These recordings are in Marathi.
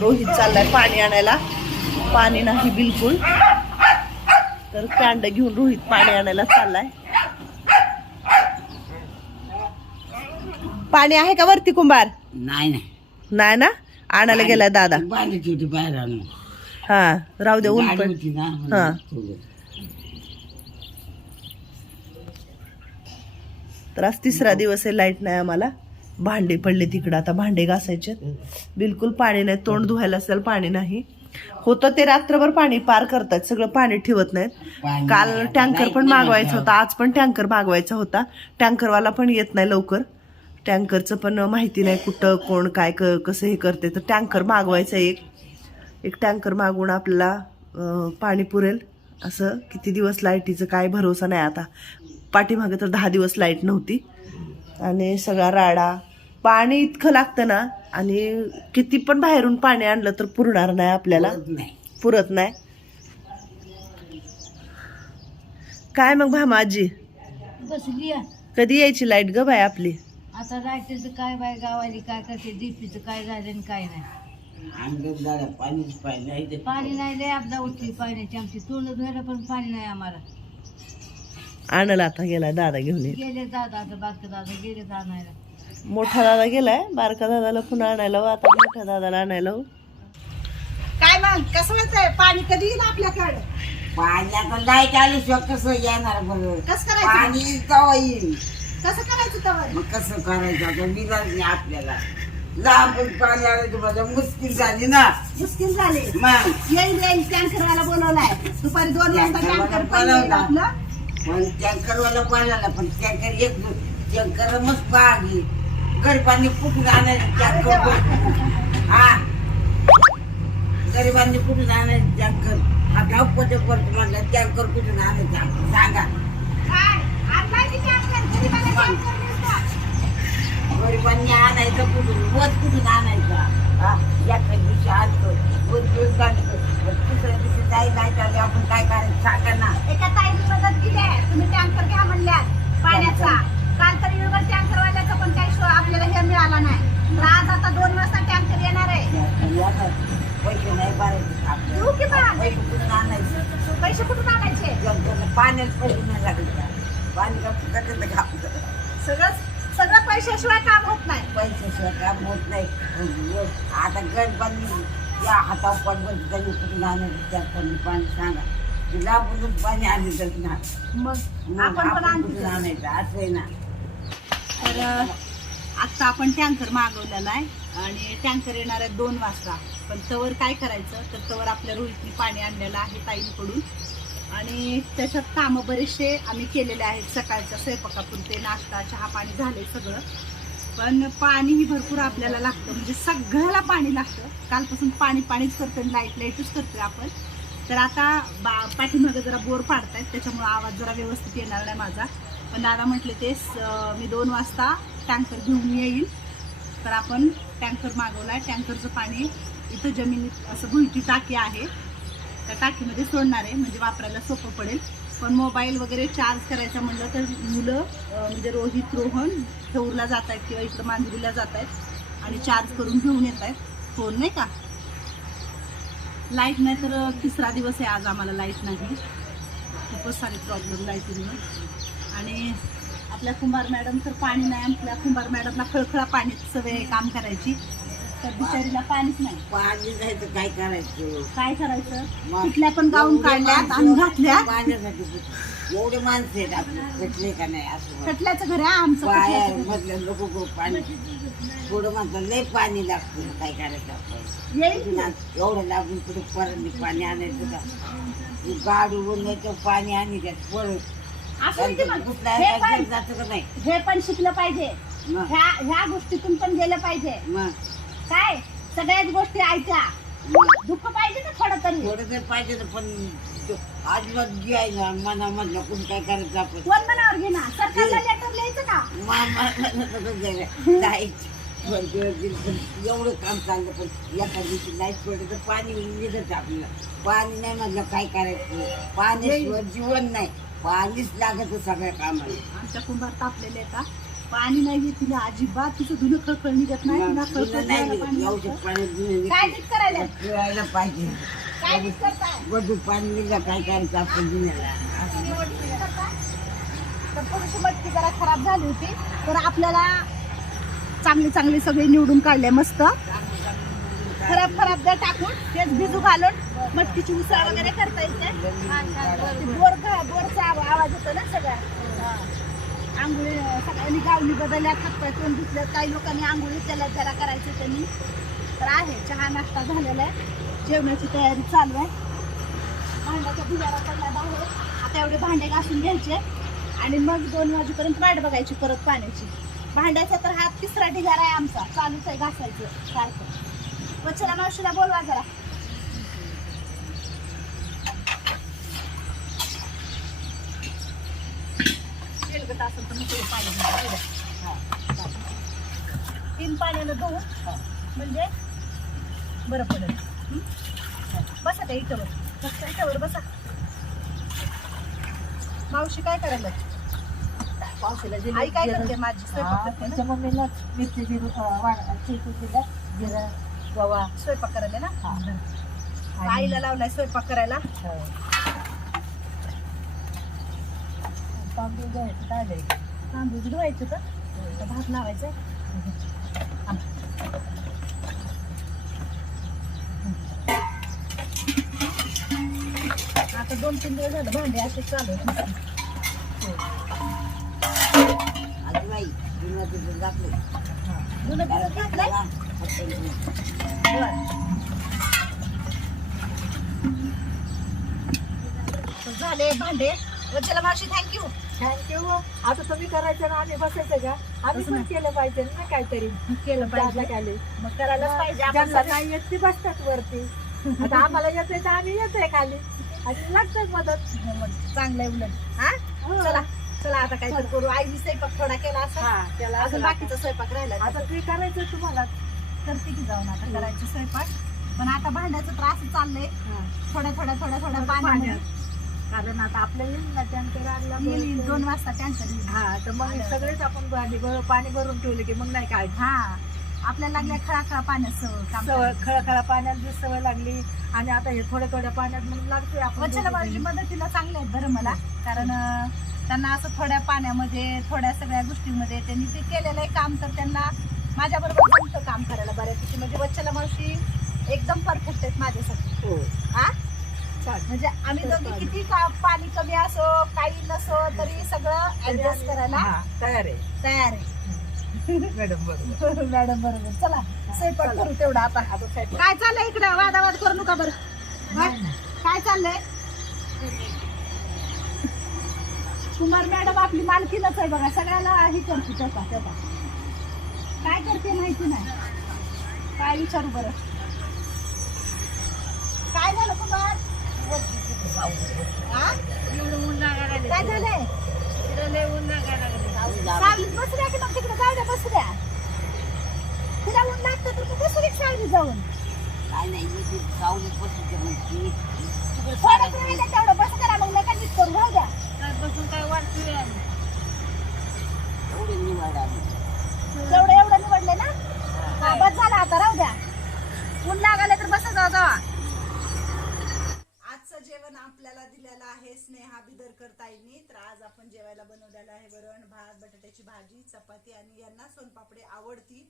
रोहित चाललाय पाणी आणायला. पाणी नाही बिलकुल. तर कांड घेऊन रोहित पाणी आणायला चाललाय. पाणी आहे का वरती कुंभार? नाही नाही. नाही ना? आणायला गेलाय दादा. बांधायची होती बाहेर आणून. हा राहू दे ऊन गाडी पण. होती ना हा. म्हणून ठेवलं. तर आज तिसरा दिवस आहे लाइट नाही आम्हाला. भांडे पडले तिकडं. आता भांडे घासायचे बिलकुल पाणी नाही. तोंड धुवायला असेल पाणी नाही. होतं ते रात्रभर पाणी पार करतात. सगळं पाणी ठेवत नाहीत. काल टँकर पण मागवायचा. होता. आज पण टँकर मागवायचा होता. टँकरवाला पण येत नाही लवकर. टँकरचं पण माहिती नाही कुठं कोण काय क कसं हे करते. तर टँकर मागवायचं एक. एक टँकर मागवून आपल्याला पाणी पुरेल. असं किती दिवस लाईटीचं काय भरोसा नाही आता. पाठीमागे तर दहा दिवस लाइट नव्हती. आणि सगळा राडा. पाणी इतकं लागतं ना आणि किती पण बाहेरून पाणी आणलं तर पुरणार नाही आपल्याला. पुरत नाही. काय मग भामा आजी? बसली. कधी यायची लाइट ग बाय आपली? आता लाईटीचं काय बाय गावाली काय करते डीपीचं काय झालं आणि काय नाही. पाणी नाही लय आपदा उठली पाण्याची आमची. तोंड धुवायला पण पाणी नाही आम्हाला. आणला आता गेलाय दादा घेऊन ये. गेले दादा आता बारकं दादा गेले आणायला. मोठा दादा गेलाय बारका दादाला पुन्हा आणायला हो, आता मोठ्या दादाला आणायला हो. काय मग कसं होतंय? पाणी कधी येईल आपल्याकडे? पाण्यात लाइट आल्याशिवाय कसं येणार बरं? कसं करायचं? पाणी केव्हा येईल. कसं करायचं तवर मग कसं करायचं? आता विलाज नाही आपल्याला. लांब पाणी आलं माझ्या मुश्किल झाली ना. मुश्किल झाले. मग? येईल येईल टँकरवाला बोलवलाय. दुपारी दोन वाजता टँकर पण येईल बोलवला. आपलं. पण टँकरवाला पाण्याला पण टँकर एक टँकर मग पाणी गरिबांनी कुठून आणायचं टँकर? हा. गरिबांनी कुठून आणायचं टँकर? हा धावपटे पडतो म्हणलं टँकर कुठून आणायचं सांगा. गरिबांनी आणायचं कुठून? वत कुठून आणायचा? हा एका दिवशी आणतो दोन दिवस काढतो पण तिसऱ्या दिवशी नाही नाही चालले आपण काय करायचं सांगा ना एका ताईची मदत केली आहे. तुम्ही टँकर घ्या म्हणल्यात. पाण्याचा. काल तर युगर टँकरवाल्याचा पण काही शो आपल्याला हे मिळाला नाही. तर आज आता दोन वाजता टँकर येणार आहे. पैसे नाही भरायचे. देऊ की बा? पैसे कुठून आणायचे? पैसे कुठून आणायचे? पाण्यात पैसे नाही लागले? पाणी का फुकट का सगळं सगळं पैशाशिवाय काम होत नाही. पैशाशिवाय काम होत नाही. आता गरिबांनी या हातावर पडवत कुठून आणायचं त्या पण पाणी सांगा. ते लांबूनच पाणी आले तर ना. मग आपण पण कुठून आणायचं? असं आहे ना. तर आत्ता आपण टँकर मागवलेला आहे आणि टँकर येणार आहे दोन वाजता. पण तवर काय करायचं? तर तवर आपल्या रोहितनी पाणी आणलेलं आहे ताईंकडून. आणि त्याच्यात कामं बरेचसे आम्ही केलेले आहेत. सकाळच्या स्वयंपाकापुरते नाश्ता चहा पाणी झाले सगळं. पण पाणीही भरपूर आपल्याला लागतं. म्हणजे सगळ्याला पाणी लागतं. कालपासून पाणी पाणीच करतोय लाइट लाईटच करतोय आपण. तर आता बा पाठीमागं जरा बोर पाडतायत त्याच्यामुळं आवाज जरा व्यवस्थित येणार नाही माझा. पण दादा म्हटले ते मी दोन वाजता टँकर घेऊन येईल तर आपण टँकर मागवलाय. टँकरचं पाणी इथं जमिनीत असं भुईची टाकी आहे. त्या टाकीमध्ये सोडणार आहे. म्हणजे वापरायला सोपं पडेल. पण मोबाईल वगैरे चार्ज करायचा म्हणलं तर मुलं म्हणजे रोहित रोहन ठेऊरला जात आहेत किंवा इकडं मांजरीला जात आहेत आणि चार्ज करून घेऊन येत आहेत. फोन नाही का? लाइट नाही तर तिसरा दिवस आहे आज आम्हाला लाइट नाही. खूपच सारे प्रॉब्लेम लाईटीमुळे आणि आपल्या कुंभार मॅडम तर पाणी नाही आपल्या कुंभार मॅडमला खळखळा पाण्याची सवय काम करायची. तर बिचारीला पाणीच नाही. पाणी नाही तर काय करायचं? काय करायचं? मग कुठल्या पण गाऊन एवढे काढल्यात माणसं आणि घातल्या पाण्यासाठी एवढे माणसं आहेत आपले. भेटले का नाही असं. कटल्याचं घर आहे आमचं पाया कटल्याचं घर. मधल्या लोक पाणी. थोडं म्हणतात लय पाणी लागतं काय करायचं आपण? येईल. की? एवढं लागून कुठे परत पाणी आणायचं का? गाडी उन्हाचं पाणी आणि त्यात परत असं की मग. कुठल्या हे पण जातं का नाही? हे पण शिकलं पाहिजे. मग. ह्या ह्या गोष्टीतून पण गेलं पाहिजे. मग. काय? सगळ्याच गोष्टी ऐका. दुःख पाहिजे ना थोडं तरी. थोडं तर पाहिजे ना पण अजिबात घ्यायला मनामधलं कोण काय करायचं आपण? कोण मनावर घे ना. सरकारला लेटर लिहायचं का? एवढं काम चाललं पण एका दिवशी लाइट पडलं तर पाणी निघत आपल्याला. पाणी नाही म्हटलं काय करायचं? पाण्याशिवाय जीवन नाही. पाणीच लागत सगळ्या कामाला. आमच्या कुंभार तापलेले हा. पाणी नाही येत तिला अजिबात तिचं धुणं खळखळ निघत नाही तिला खळखळ नाही काय करायला? पाहिजे. काय करताय? गडू पाणी दिलं काय करायचं आपण दिलं तर थोडीशी मटकी जरा खराब झाली होती तर आपल्याला चांगले चांगले सगळे निवडून काढले मस्त. खराब खराब द्या टाकून तेच भिजू घालून मटकीची उसळ वगैरे करता येते. बोर बोरचा आवा- आवाज येतो ना सगळ्या आंघोळी अं, सगळ्यांनी गावली बदलल्यात हातपाय तोंड धुतल्यात काही लोकांनी आंघोळी त्याला जरा करायचं त्यांनी. तर आहे चहा नाश्ता झालेला आहे. जेवणाची तयारी चालू आहे. भांड्याचा भिजारा पडला बाहेर. आता एवढे भांडे घासून घ्यायचे. आणि मग दोन वाजेपर्यंत वाट बघायची परत पाण्याची. भांड्याचा तर हा तिसरा ढिगारा आहे आमचा. चालूच आहे घासायचं सारखं. वचला मावशीला बोलवा जरा. असेल तर थोडं पाणी. हा. तीन पाण्यानं धुवून म्हणजे बरं पडेल. हं? बसा त्या इटावर फक्त इटावर बसा. मावशी काय करायला? पावसाला आई काय करते? माझी स्वयंपाक करते ना? त्यांच्या मम्मीला मिरची जिरं चिकू दिलं जिरं गवा. स्वयंपाक करायला ना? आईला लावलाय स्वयंपाक करायला. हो. तांदूळ घ्यायचं काय द्यायचं तांदूळ धुवायचं का आता भात लावायचा आता दोन तीन दिवस झालं भांडे असे चालू आहेत. आजीबाई जुन्या तिथं घातलं घातलंय? झाले भांडे वचला मावशी थँक्यू थँक्यू आता तुम्ही करायचं ना आम्ही बसायचं का? आम्ही पण. केलं पाहिजे ना काहीतरी. केलं पाहिजे. खाली. मग करायलाच पाहिजे. ज्यांना नाही येत ते बसतात वरती. आता आम्हाला येतंय तर आम्ही येतोय खाली. आणि लागतंय मदत. मग चांगलं आहे उलट. हा? हो. चला चला आता काय तर करू. आईने स्वयंपाक थोडा केला असं हा त्याला अजून बाकीचा स्वयंपाक राहिला आता ते करायचं तुम्हाला. करते की जाऊन आता करायचं स्वयंपाक. पण आता भांड्याचं त्रास चाललंय. थोड्या थोड्या थोड्या थोड्या पाण्यामध्ये. पाण्यात कारण आता आपल्या येईल ना टँकर येईल दोन वाजता टँकर येईल. हा तर मग. सगळेच आपण पाणी भर- पाणी भरून ठेवले की मग नाही काय? हा. आपल्याला लागल्या खळा खळा पाण्यात सवय. खळखळा पाण्यात बी सवय लागली आणि आता हे थोड्या थोड्या पाण्यात मग लागतोय आपण वचना. मदतीला चांगले आहेत बरं मला. कारण अं, त्यांना असं थोड्या पाण्यामध्ये थोड्या सगळ्या गोष्टींमध्ये त्यांनी ते केलेलं आहे काम तर त्यांना माझ्याबरोबर जमतं काम करायला बऱ्यापैकी. म्हणजे वच्छला मावशी एकदम परफेक्ट आहेत माझ्यासाठी. हो. हा. म्हणजे आम्ही दोघी किती का पाणी कमी असो काही नसो तरी सगळं ऍडजस्ट करायला हा, तयार आहे. तयार आहे. मॅडम बरोबर. मॅडम बरोबर. चला स्वयंपाक करू तेवढा आता. आता स्वयंपाक. काय चाललंय इकडं? वादावाद करू नका बरं. हा? काय चाललंय? कुमार मॅडम आपली मालकीनच आहे बघा. सगळ्याला ही करते तेव्हा तेव्हा काय करते माहिती नाही. काय विचारू बरं? काय झालं कुमार? हा? काय झालंय सावलीत बसल्या की मग तिकडे जाऊ द्या बसल्या तिला ऊन लागतं तर तू बसू दे सावलीत जाऊन काय नाही मी ती बसू पसंत म्हणते थोडंच राहिलं तेवढं बस करा मग नका नीट करू राहू द्या एवढे निवाड आली तेवढं एवढं निवडले ना हा बस झालं आता राहू द्या ऊन लागायला तर बसा जाऊ जावा जेवण आपल्याला दिलेलं आहे स्नेहा बिदरकर ताईंनी. तर आज आपण जेवायला बनवलेलं आहे वरण भात बटाट्याची भाजी चपाती आणि यांना सोनपापडी आवडती.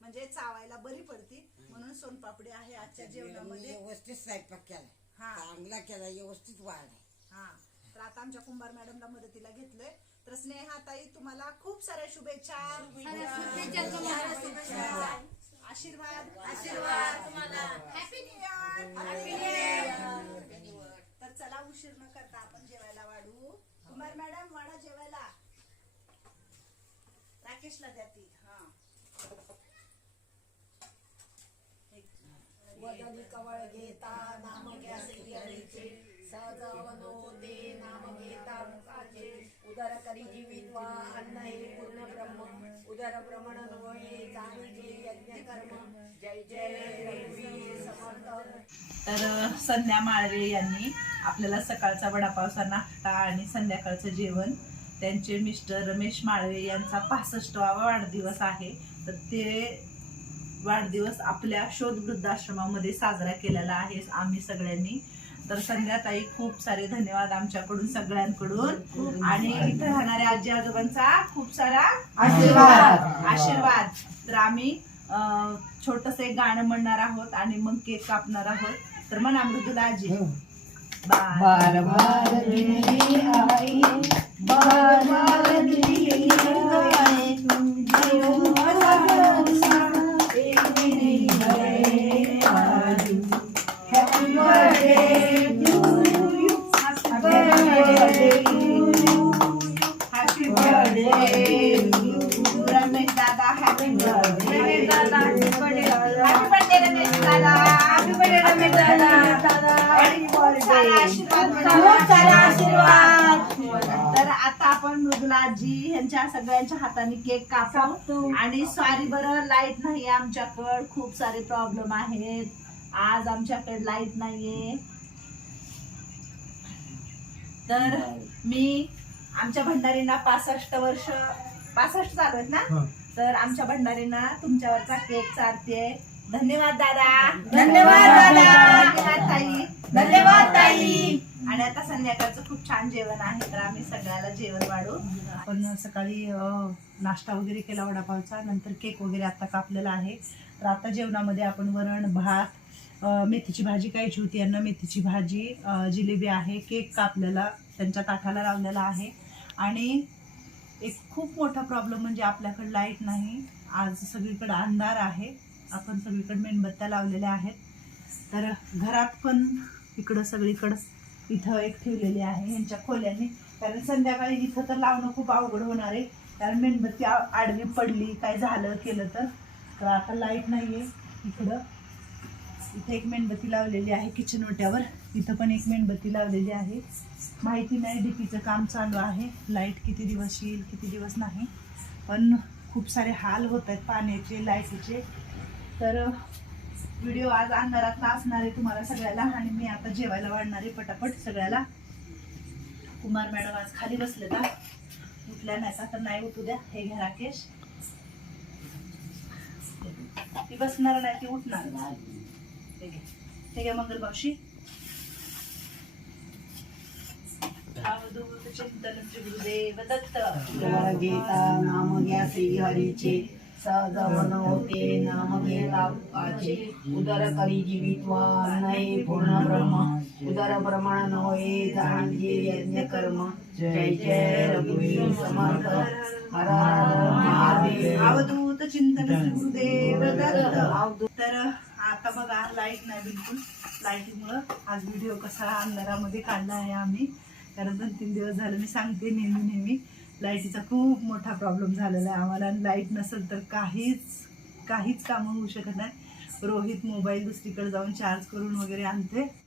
म्हणजे चावायला बरी पडती. म्हणून सोनपापडी आहे आजच्या जेवणामध्ये व्यवस्थित स्वयंपाक केला हा. चांगला केला व्यवस्थित वाढ हा. तर आता आमच्या कुंभार मॅडमला मदतीला घेतलोय. तर स्नेहा ताई तुम्हाला खूप साऱ्या शुभेच्छा. आशीर्वाद. आशीर्वाद हॅपी न्यू इयर उशीर न करता आपण जेवायला वाढू. कुमार मॅडम वाढा जेवायला. राकेशला द्या ती. हा. वदनी कवळ घेता नाम घ्या उदर करी जीवित्वा अन्न हे पूर्ण ब्रह्म. उदर भ्रमण नवहे जाणीचे यज्ञ कर्म. जय जय समर्थ. तर संध्या माळवे यांनी आपल्याला सकाळचा वडापावचा नाश्ता आणि संध्याकाळचं जेवण. त्यांचे मिस्टर रमेश माळवे यांचा पासष्टवा वाढदिवस आहे. तर ते वाढदिवस आपल्या शोध वृद्धाश्रमामध्ये साजरा केलेला आहे आम्ही सगळ्यांनी. तर संध्याताई खूप सारे धन्यवाद आमच्याकडून सगळ्यांकडून. आणि इथे राहणाऱ्या आजी आजोबांचा खूप सारा आशीर्वाद. आशीर्वाद. तर आम्ही छोटस एक गाणं म्हणणार आहोत आणि मग केक कापणार आहोत. तर म्हणा मृदुला आजी. बार बार आई. बार बार तर आता आपण मृदुला आजी यांच्या सगळ्यांच्या हाताने केक कापू. आणि सॉरी बरं लाइट नाही आमच्याकडे. खूप सारे प्रॉब्लेम आहेत. आज आमच्याकडे लाइट नाहीये. तर मी आमच्या भंडारींना पासष्ट वर्ष पासष्ट चालू आहेत ना? तर आमच्या भंडारींना तुमच्यावरचा केक चालते धन्यवाद दादा. धन्यवाद दादा. धन्यवाद ताई. धन्यवाद ताई. आणि आता संध्याकाळचं खूप छान जेवण आहे तर आम्ही सगळ्याला जेवण वाढू आपण सकाळी नाश्ता वगैरे केला वडापावचा नंतर केक वगैरे आता कापलेला आहे. तर आता जेवणामध्ये आपण वरण भात मेथीची भाजी खायची होती. यांना मेथीची भाजी जिलेबी आहे. केक कापलेला त्यांच्या ताटाला लावलेला आहे. आणि एक खूप मोठा प्रॉब्लेम म्हणजे आपल्याकडे लाइट नाही. आज सगळीकडे अंधार आहे. आपण सगळीकडे मेणबत्त्या लावलेल्या आहेत. तर घरात पण इकडं सगळीकडं इथं एक ठेवलेली आहे यांच्या खोल्याने. कारण संध्याकाळी इथं तर लावणं खूप अवघड होणार आहे. कारण मेणबत्ती आ- आडवी पडली काय झालं केलं तर. तर आता लाइट नाही आहे इकडं. इथं एक मेणबत्ती लावलेली आहे किचन ओट्यावर. इथं पण एक मेणबत्ती लावलेली आहे. माहिती नाही डीपीचं काम चालू आहे. लाइट किती दिवस येईल किती दिवस नाही. पण खूप सारे हाल होत आहेत पाण्याचे लाईटीचे तर व्हिडिओ आज अंधारातला असणार आहे तुम्हाला सगळ्याला आणि मी आता जेवायला वाढणार आहे पटापट सगळ्याला. कुमार मॅडम आज खाली बसले का उठल्या नाही तर नाही उठू द्या. हे घ्या राकेश. ती बसणार नाही ती उठणार ते हे घ्या. मंगल मावशी. चिंतन गुरुदेव दत्त. गीता नाम घ्या श्री हरीचे. सहज मनोते नाम घेता उदर करी जीवित्वा नाही पूर्ण ब्रह्म उदर प्रमाण नये जाणजे यज्ञ कर्म जय जय रघुवीर समर्थ हर महादेव अवधूत चिंतन गुरुदेव दत्त। तर आता बघा लाइट नाही बिलकुल. लाईटीमुळं आज व्हिडिओ कसा अंधारामध्ये काढला आहे आम्ही. कारण दोन तीन दिवस झालं मी सांगते नेहमी नेहमी लाईटीचा खूप मोठा प्रॉब्लेम झालेला आहे आम्हाला. लाइट नसेल तर काहीच काहीच कामं होऊ शकत नाही. रोहित मोबाईल दुसरीकडे जाऊन चार्ज करून वगैरे आणते.